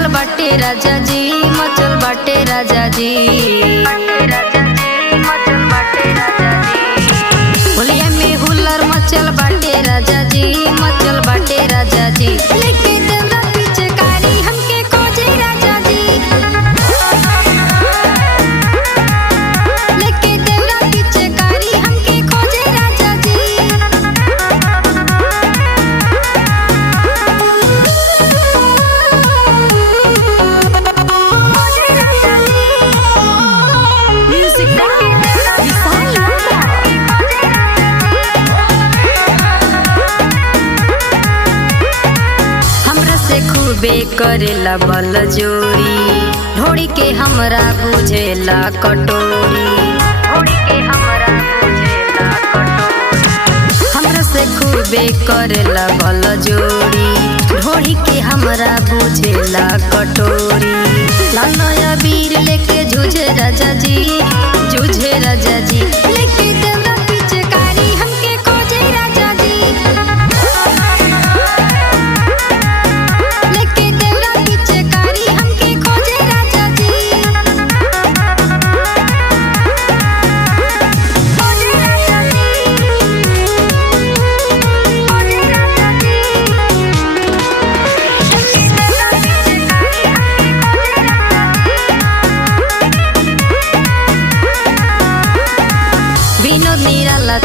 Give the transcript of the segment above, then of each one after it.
मचल बाटे राजा जी, मचल बाटे राजा जी, मचल बाटे राजा जी। होलिया में हुल्लर मचल बाटे राजा जी, मचल बाटे राजा जी। लेके देवरा पिचकारी हमके खोजे राजा जी, लेके देवरा पिचकारी हमके खोजे राजा जी। खूबे करेला बल जोरी, ढोड़ी के हमरा बुझेला कटोरी, ढोड़ी के हमरा बुझेला कटोरी। हमरा से खूबे करेला बल जोरी, ढोड़ी के हमरा बुझेला कटोरी। लानया वीर लेके जूझे राजा जी, जूझे राजा जी। लेके देवरा पिचकारी हमके खोजे राजा जी,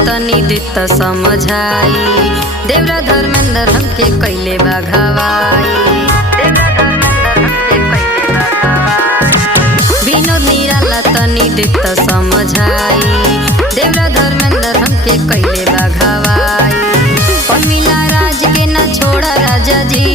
तनी दित समझाई। देवरा धर्मेंद्र हमके कैले बाघावाई, देवरा धर्मेंद्र हमके कैले बाघावाई। विनोद निराला तनी दित समझाई। देवरा धर्मेंद्र हमके कैले बाघावाई। और मिला राज के ना छोड़ा राजा जी,